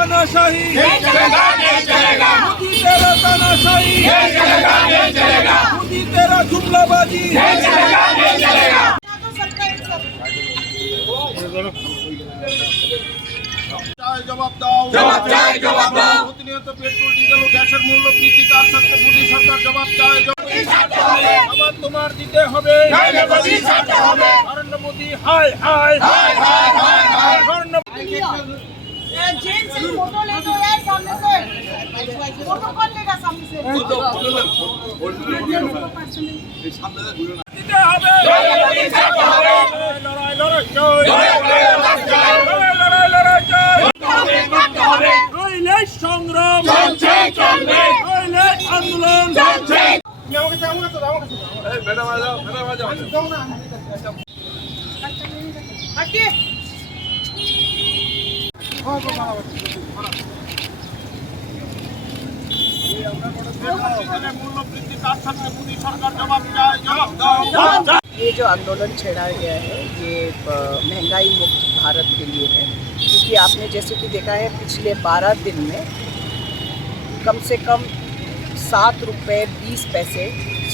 तानाशाही नहीं चलेगा, नहीं चलेगा। मोदी तेरा तानाशाही नहीं चलेगा, नहीं चलेगा। मोदी तेरा जुमलाबाजी नहीं चलेगा, नहीं चलेगा। জবাব দাও জবাব চাই, জবাব দাও। প্রতিনিয়ত পেট্রোল ডিজেল ও গ্যাসের মূল্য বৃদ্ধি কার সাথে মোদী সরকার জবাব চায় আবার তোমার দিতে হবে নইলে মোদি ছাড়তে হবে। নরেন্দ্র মোদী হাই হাই हाय हाय हाय हाय। নরেন্দ্র जेल से फोटो ले लो यार सामने से फोटो कौन लेगा सामने से দিতে হবে নইলে মোদি ছাড়তে হবে। লড়াই লড়াই জয় লড়াই লড়াই লড়াই জয়। লড়াই লড়াই লড়াই জয় করতে হবে, করতে হবে। নইলে সংগ্রাম চলছে, চলবে। নইলে আন্দোলন চলছে। हटिए মূল্য বৃদ্ধি কার সাথে মোদী সরকার জবাব চায় জবাব দাও ये जो आंदोलन छेड़ा गया है ये महंगाई मुक्त भारत के लिए है, क्योंकि आपने जैसे कि देखा है पिछले 12 दिन में कम से कम 7 रुपये 20 पैसे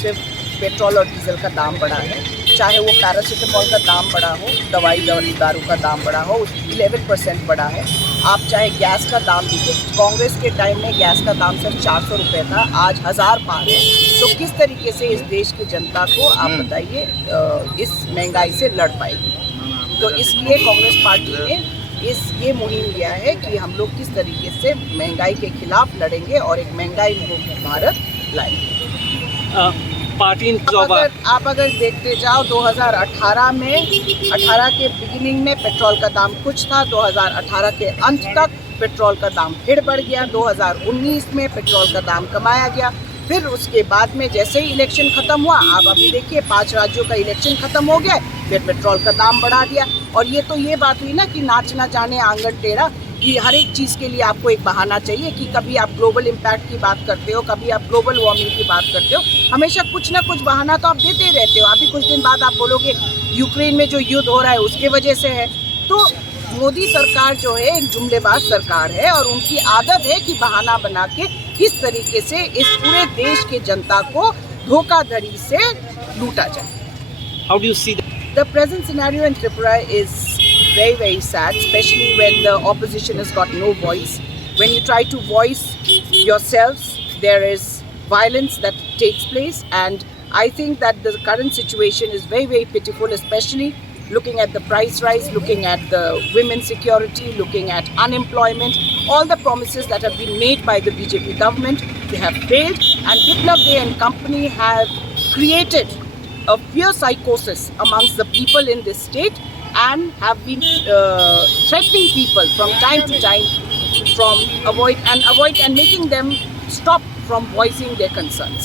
सिर्फ पेट्रोल और डीजल का दाम बढ़ा है। चाहे वो पैरासीटामोल का दाम बढ़ा हो, दवाई दारू का दाम बढ़ा हो, 11% बढ़ा है। आप चाहे गैस का दाम दीजिए, कांग्रेस के टाइम में गैस का दाम सिर्फ 400 रुपये था, आज 1000 पार है। तो किस तरीके से इस देश की जनता को आप बताइए इस महंगाई से लड़ पाएगी। तो इसलिए कांग्रेस पार्टी ने ये मुहिम लिया है कि हम लोग किस तरीके से महंगाई के खिलाफ लड़ेंगे और एक महंगाई मुक्त भारत लाएंगे। आप अगर देखते जाओ 2018 में 18 के बिगिनिंग में पेट्रोल का दाम कुछ था, 2018 के अंत तक पेट्रोल का दाम फिर बढ़ गया, 2019 में पेट्रोल का दाम कमाया गया। फिर उसके बाद में जैसे ही इलेक्शन ख़त्म हुआ, आप अभी देखिए 5 राज्यों का इलेक्शन ख़त्म हो गया, फिर पेट्रोल का दाम बढ़ा दिया। और ये तो ये बात हुई ना कि नाच ना जाने आंगन टेढ़ा, कि हर एक चीज़ के लिए आपको एक बहाना चाहिए कि कभी आप ग्लोबल इम्पैक्ट की बात करते हो, कभी आप ग्लोबल वार्मिंग की बात करते हो, हमेशा कुछ ना कुछ बहाना तो आप देते ही रहते हो। अभी कुछ दिन बाद आप बोलोगे यूक्रेन में जो युद्ध हो रहा है उसके वजह से है। तो मोदी सरकार जो है एक जुमलेबाज सरकार है और उनकी आदत है कि बहाना बना के किस तरीके से इस पूरे देश के जनता को धोखाधड़ी से लूटा जाए। How do you see that? The present scenario in Tripura is very, very sad, especially when the opposition has got no voice. When you try to voice yourselves, there is violence that takes place, and I think that the current situation is very, very pitiful, especially looking at the price rise, looking at the women's security, looking at unemployment, all the promises that have been made by the BJP government, they have failed, and Biplav Dey and company have created a fear psychosis amongst the people in this state and have been threatening people from time to time from avoid and making them stop from voicing their concerns.